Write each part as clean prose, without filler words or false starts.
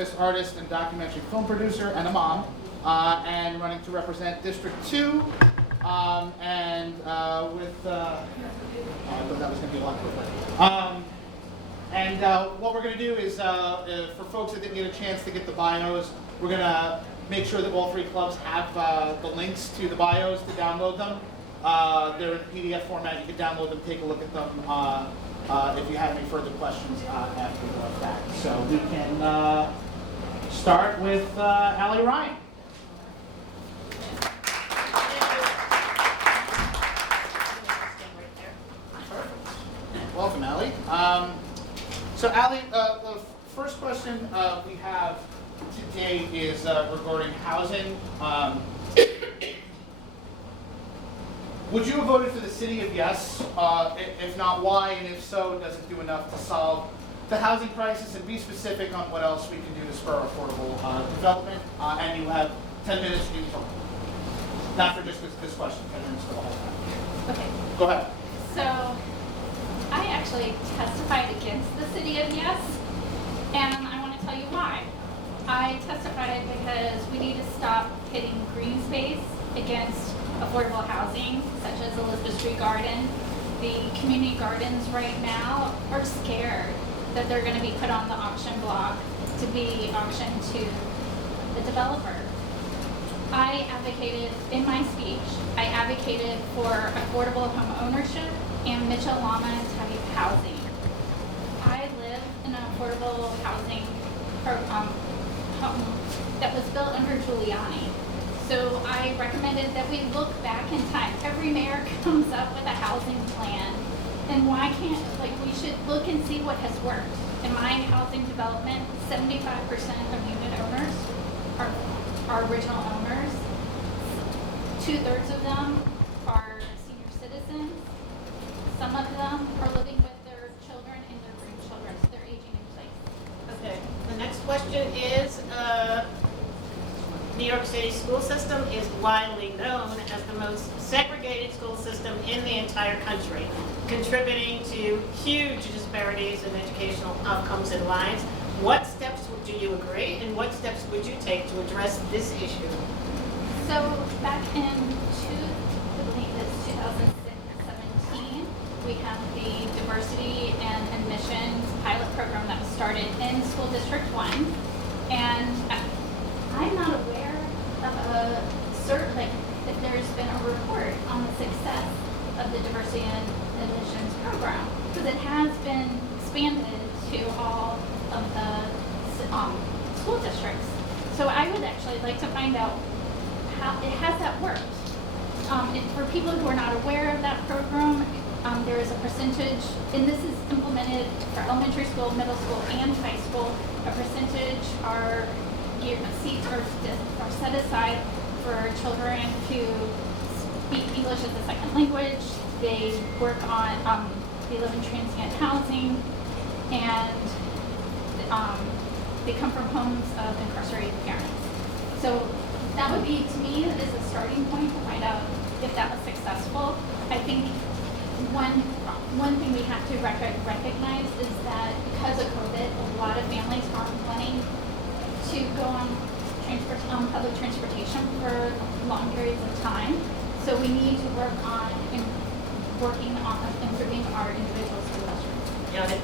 activist, artist, and documentary film producer, and a mom, and running to represent District 2. I thought that was going to be a lot quicker. What we're going to do is, for folks that didn't get a chance to get the bios, we're going to make sure that all three clubs have the links to the bios to download them. They're in PDF format. You can download them, take a look at them if you have any further questions after the fact. So we can start with Allie Ryan. Welcome, Allie. So, Allie, the first question we have today is regarding housing. Would you have voted for the city of yes? If not, why? And if so, does it do enough to solve the housing crisis? And be specific on what else we can do to spur affordable development. And you have 10 minutes to do so. Not for just this question, 10 minutes for the whole time. Okay. Go ahead. So, I actually testified against the city of yes, and I want to tell you why. I testified because we need to stop pitting green space against affordable housing, such as Elizabeth Street Garden. The community gardens right now are scared that they're going to be put on the auction block to be auctioned to the developer. I advocated, in my speech, I advocated for affordable home ownership and Mitchell-Lama type housing. I live in an affordable housing home that was built under Giuliani. So I recommended that we look back in time. Every mayor comes up with a housing plan. And why can't, we should look and see what has worked. In my housing development, 75% of unit owners are original owners. 2/3 of them are senior citizens. Some of them are living with their children and their grandchildren, so they're aging in place. Okay, the next question is, New York City school system is widely known as the most segregated school system in the entire country, contributing to huge disparities in educational outcomes and lives. What steps do you agree, and what steps would you take to address this issue? So back in, I believe it's 2017, we have the diversity and admissions pilot program that was started in School District 1. And I'm not aware of if there's been a report on the success of the diversity and admissions program, because it has been expanded to all of the school districts. So I would actually like to find out how that worked. For people who are not aware of that program, there is a percentage, and this is implemented for elementary school, middle school, and high school. A percentage seats are set aside for children who speak English as a second language. They work on, they live in transient housing, and they come from homes of incarcerated parents. So that would be, to me, is a starting point to find out if that was successful. I think one thing we have to recognize is that because of COVID, a lot of families aren't wanting to go on public transportation for long periods of time. So we need to work on improving our individual school districts. Got it.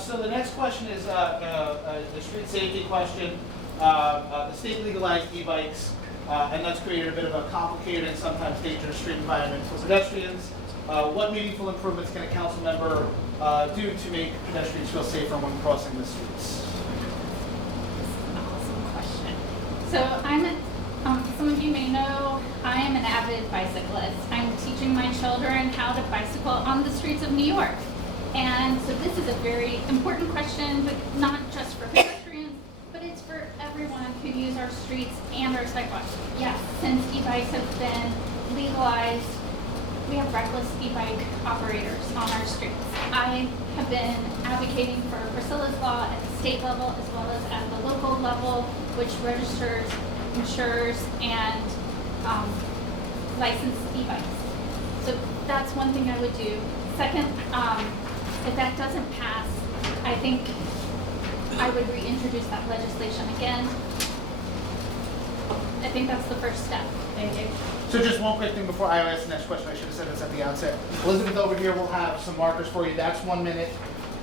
So the next question is the street safety question. The state legalized e-bikes, and that's created a bit of a complicated and sometimes dangerous street environment for pedestrians. What meaningful improvements can a council member do to make pedestrians feel safer when crossing the streets? Awesome question. So some of you may know, I am an avid bicyclist. I'm teaching my children how to bicycle on the streets of New York. And so this is a very important question, but not just for pedestrians, but it's for everyone who use our streets and our sidewalks. Yes, since e-bikes have been legalized, we have reckless e-bike operators on our streets. I have been advocating for Priscilla's Law at the state level as well as at the local level, which registers, insures, and licenses e-bikes. So that's one thing I would do. Second, if that doesn't pass, I think I would reintroduce that legislation again. I think that's the first step. Thank you. So just one quick thing before I ask the next question, I should have said this at the outset. Elizabeth over here will have some markers for you. That's 1 minute,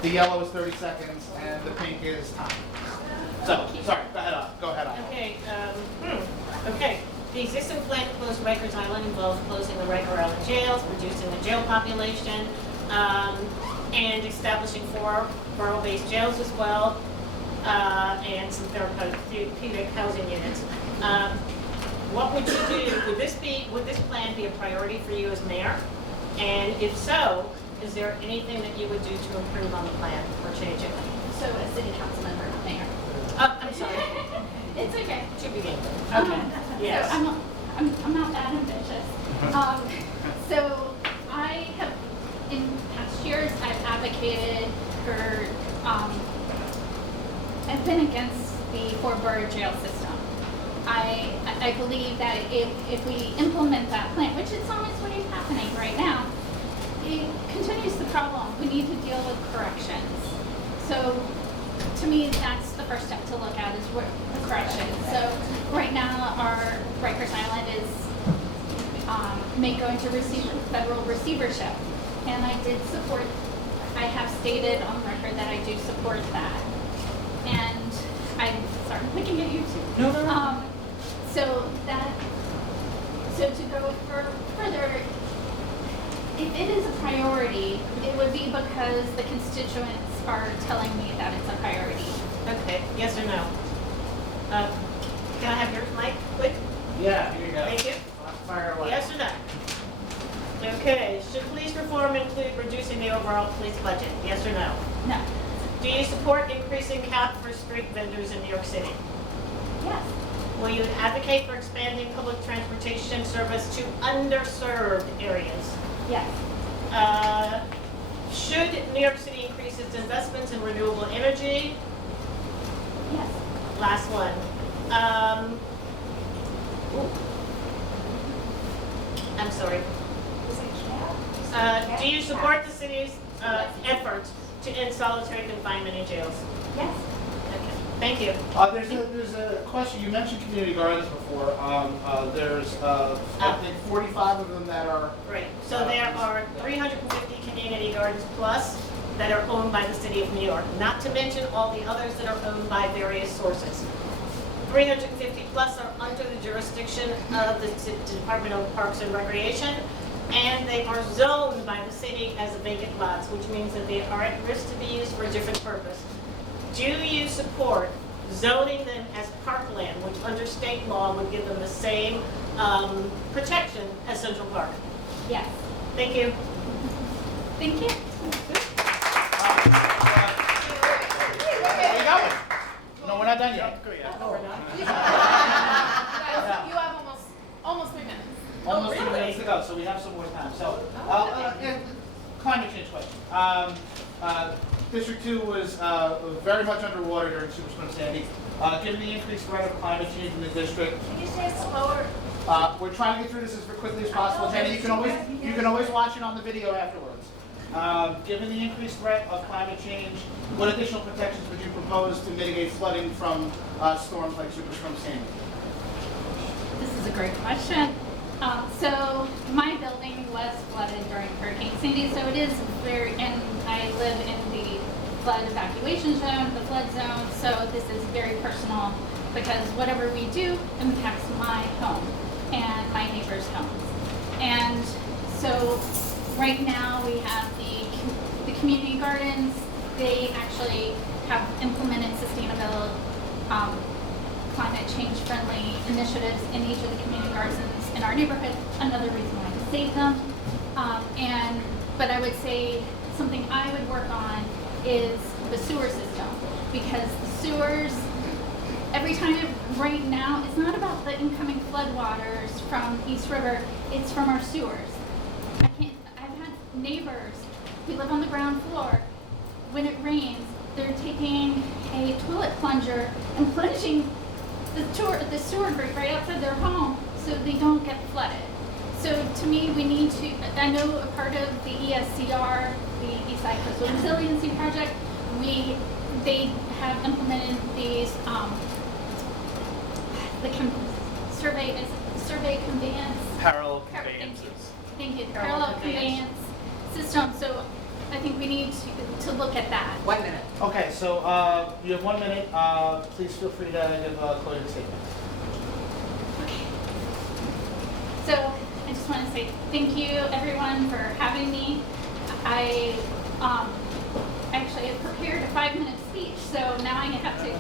the yellow is 30 seconds, and the pink is time. So, sorry, go ahead on. Go ahead on. Okay, okay. The existing plan to close Rikers Island involves closing the Riker Island jails, reducing the jail population, and establishing 4 borough-based jails as well, and some therapeutic housing units. What would you do? Would this plan be a priority for you as mayor? And if so, is there anything that you would do to improve on the plan or change it? So as city council member, not mayor. I'm sorry. It's okay. To begin with. Okay. Yes. So I'm not that ambitious. So I have, in past years, I've advocated for, I've been against the 4-borough jail system. I believe that if we implement that plan, which is on its way happening right now, it continues the problem. We need to deal with corrections. So to me, that's the first step to look at is the corrections. So right now, our Rikers Island is going to receive federal receivership. And I did support, I have stated on record that I do support that. And I'm sorry, I'm looking at you too. No. So to go further, if it is a priority, it would be because the constituents are telling me that it's a priority. Okay. Yes or no? Can I have yours, Mike? Quick. Yeah, here you go. Thank you. Fire away. Yes or no? Okay. Should police reform include reducing the overall police budget? Yes or no? No. Do you support increasing cap for street vendors in New York City? Yes. Will you advocate for expanding public transportation service to underserved areas? Yes. Should New York City increase its investments in renewable energy? Yes. Last one. I'm sorry. Do you support the city's efforts to end solitary confinement in jails? Yes. Okay. Thank you. There's a question. You mentioned community gardens before. There's I think 45 of them that are. Right. So there are 350 community gardens plus that are owned by the city of New York, not to mention all the others that are owned by various sources. 350 plus are under the jurisdiction of the Department of Parks and Recreation, and they are zoned by the city as vacant lots, which means that they are at risk to be used for a different purpose. Do you support zoning them as parkland, which under state law would give them the same protection as Central Park? Yes. Thank you. Thank you. Where are you going? No, we're not done yet. No, we're not. You have almost 3 minutes. Almost 2 really? minutes to go, so we have some more time. So, climate change question. District 2 was very much underwater during Superstorm Sandy. Given the increased threat of climate change in the district, Can you say it slower? we're trying to get through this as quickly as possible. Jenny, you can always watch it on the video afterwards. Given the increased threat of climate change, what additional protections would you propose to mitigate flooding from storms like Superstorm Sandy? This is a great question. So my building was flooded during Hurricane Sandy, so it is and I live in the flood evacuation zone, the flood zone, so this is very personal because whatever we do impacts my home and my neighbors' homes. And so right now we have the community gardens. They actually have implemented sustainable climate change friendly initiatives in each of the community gardens in our neighborhood. Another reason why to save them. But I would say something I would work on is the sewer system, because the sewers, every time right now, it's not about the incoming floodwaters from East River, it's from our sewers. I've had neighbors who live on the ground floor. When it rains, they're taking a toilet plunger and plunging the sewer grate right outside their home so they don't get flooded. So to me, we need to, I know a part of the ESCR, the Eastside Coastal Resiliency Project, we they have implemented these, survey conveyance. Parallel Thank you, parallel conveyance system, so I think we need to look at that. 1 minute. Okay, so you have 1 minute. Please feel free to give a closing statement. Okay. So I just want to say thank you everyone for having me. I actually had prepared a 5-minute speech, so now I have to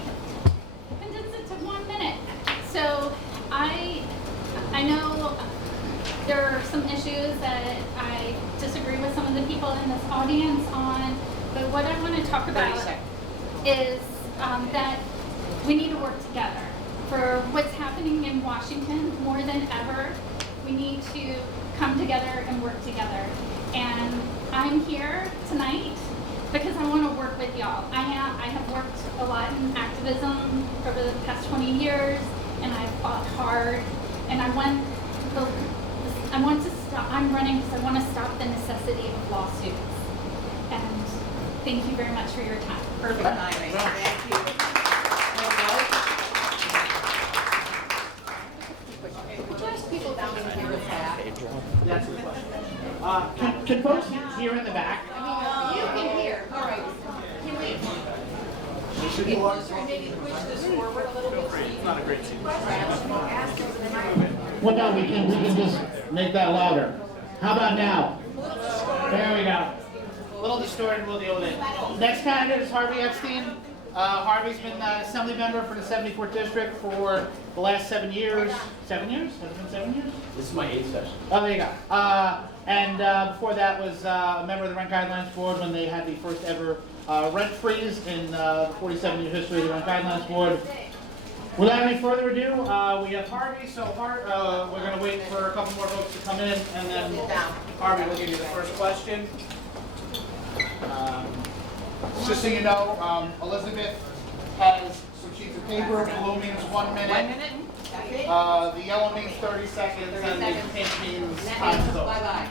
condense it to 1 minute. So I know there are some issues that I disagree with some of the people in this audience on, but what I want to talk about 30 seconds. is that we need to work together. For what's happening in Washington, more than ever, we need to come together and work together. And I'm here tonight because I want to work with y'all. I have worked a lot in activism over the past 20 years, and I've fought hard, and I want to stop. I'm running because I want to stop the necessity of lawsuits. And thank you very much for your time. Perfect timing. Thank you. Just people down in here with that. That's the question. Can folks here in the back? You can hear. All right. Can we? You should get closer and maybe push this forward a little bit. It's not a great scene. Well, no, we can just make that louder. How about now? There we go. A little distorted, we'll deal with it. Next candidate is Harvey Epstein. Harvey's been assembly member for the 74th district for the last 7 years. 7 years? Has it been 7 years? This is my 8th session. Oh, there you go. And before that was a member of the Rent Guidelines Board when they had the first ever rent freeze in the 47-year history of the Rent Guidelines Board. Without any further ado, we have Harvey. So we're going to wait for a couple more folks to come in, and then Harvey will give you the first question. Just so you know, Elizabeth has some sheets of paper. Blue means 1 minute. 1 minute? That's it? The yellow means 30 seconds, and the pink means time is over. Bye-bye.